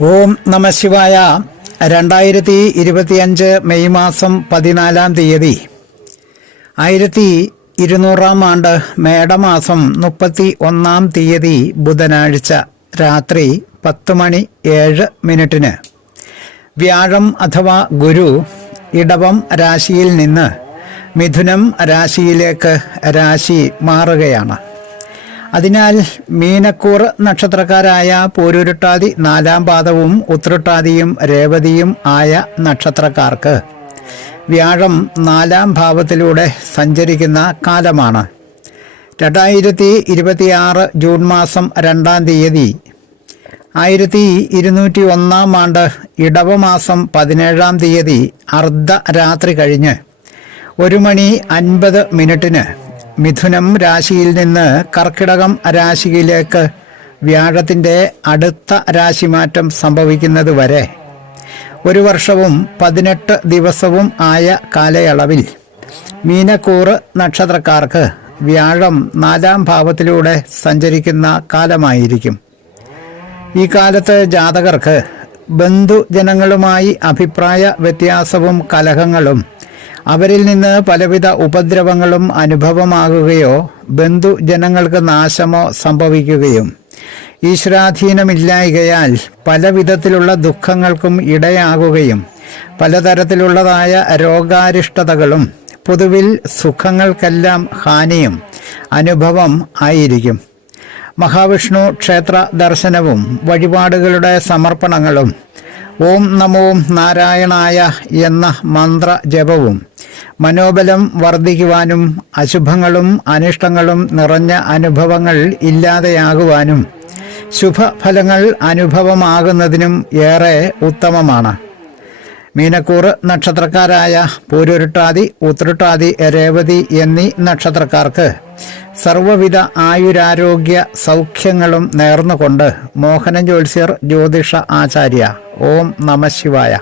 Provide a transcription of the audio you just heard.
ഓം നമ ശിവായ. രണ്ടായിരത്തി ഇരുപത്തിയഞ്ച് മെയ് മാസം പതിനാലാം തീയതി. ആയിരത്തി ഇരുന്നൂറാം ആണ്ട് മേടമാസം മുപ്പത്തി ഒന്നാം തീയതി ബുധനാഴ്ച രാത്രി പത്ത് മണി ഏഴ് മിനിറ്റിന്. വ്യാഴം അഥവാ ഗുരു ഇടവം രാശിയിൽ നിന്ന് മിഥുനം രാശിയിലേക്ക് രാശി മാറുകയാണ്. അതിനാൽ മീനക്കൂർ നക്ഷത്രക്കാരായ പൂരുരുട്ടാതി നാലാം പാദവും ഉത്രട്ടാതിയും രേവതിയും ആയ നക്ഷത്രക്കാർക്ക് വ്യാഴം നാലാം ഭാവത്തിലൂടെ സഞ്ചരിക്കുന്ന കാലമാണ്. രണ്ടായിരത്തി ഇരുപത്തിയാറ് ജൂൺ മാസം രണ്ടാം തീയതി. ആയിരത്തി ഇരുന്നൂറ്റി ഒന്നാം ആണ്ട് ഇടവമാസം പതിനേഴാം തീയതി അർദ്ധരാത്രി കഴിഞ്ഞ് ഒരു മണി അൻപത് മിനിറ്റിന് മിഥുനം രാശിയിൽ നിന്ന് കർക്കിടകം രാശിയിലേക്ക് വ്യാഴത്തിന്റെ അടുത്ത രാശിമാറ്റം സംഭവിക്കുന്നത് വരെ. ഒരു വർഷവും പതിനെട്ട് ദിവസവും ആയ കാലയളവിൽ മീനക്കൂറ് നക്ഷത്രക്കാർക്ക് വ്യാഴം നാലാം ഭാവത്തിലൂടെ സഞ്ചരിക്കുന്ന കാലമായിരിക്കും. ഈ കാലത്ത് ജാതകർക്ക് ബന്ധുജനങ്ങളുമായി അഭിപ്രായ വ്യത്യാസവും കലഹങ്ങളും അവരിൽ നിന്ന് പലവിധ ഉപദ്രവങ്ങളും അനുഭവമാകുകയോ ബന്ധുജനങ്ങൾക്ക് നാശമോ സംഭവിക്കുകയും ഈശ്വരാധീനമില്ലായികയാൽ പലവിധത്തിലുള്ള ദുഃഖങ്ങൾക്കും ഇടയാകുകയും പലതരത്തിലുള്ളതായ രോഗാരിഷ്ടതകളും പൊതുവിൽ സുഖങ്ങൾക്കെല്ലാം ഹാനിയും അനുഭവം ആയിരിക്കും. മഹാവിഷ്ണു ക്ഷേത്ര ദർശനവും വഴിപാടുകളുടെ സമർപ്പണങ്ങളും ഓം നമോ നാരായണായ എന്ന മന്ത്ര ജപവും മനോബലം വർദ്ധിക്കുവാനും അശുഭങ്ങളും അനിഷ്ടങ്ങളും നിറഞ്ഞ അനുഭവങ്ങൾ ഇല്ലാതെയാകുവാനും ശുഭഫലങ്ങൾ അനുഭവമാകുന്നതിനും ഏറെ ഉത്തമമാണ്. മീനക്കൂറ് നക്ഷത്രക്കാരായ പൂരുരുട്ടാതി ഉത്രട്ടാതി രേവതി എന്നീ നക്ഷത്രക്കാർക്ക് സർവവിധ ആയുരാരോഗ്യ സൗഖ്യങ്ങളും നേർന്നുകൊണ്ട് മോഹനൻ ജ്യോത്സ്യർ ജ്യോതിഷ ആചാര്യ. ഓം നമ ശിവായ.